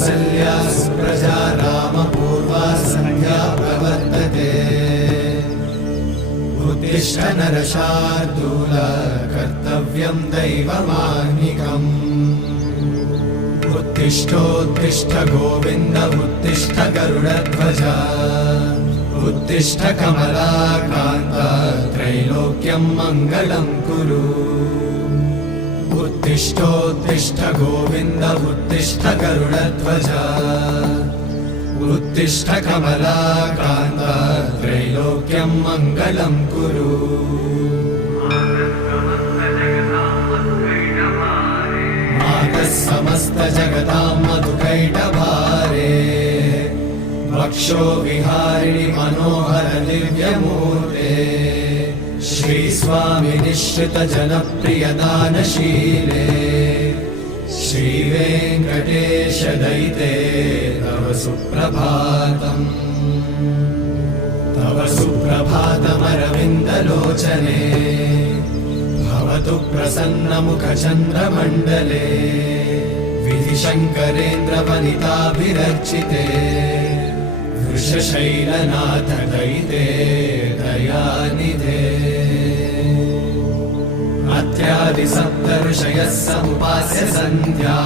कौसल्या सुप्रजा रामपूर्वा सन्ध्या प्रवर्तते उत्तिष्ठ नरशार्दूल कर्तव्यं दैवमाह्निकम् उत्तिष्ठोत्तिष्ठ गोविन्द उत्तिष्ठ गरुडध्वज उत्तिष्ठ कमलाकान्त त्रैलोक्यं मङ्गलं कुरु उत्तिष्ठोत्तिष्ठ गोविन्द उत्तिष्ठ गरुडध्वज उत्तिष्ठ कमलाकान्त त्रैलोक्यं मङ्गलं कुरु मातः समस्त जगतां मधुकैटभारे वक्षो विहारिणि मनोहर दिव्यमूर्ते श्रीस्वामि निश्चित जनप्रिय दानशीले श्रीवेङ्कटेश दयिते तव सुप्रभातम् तव सुप्रभातमरविन्दलोचने भवतु प्रसन्नमुखचन्द्रमण्डले विधिशङ्करेन्द्रवनिताभिरर्चिते वृषशैलनाथ दयिते दयानिधे अत्यादि सप्त ऋषयः समुपास्य सन्ध्या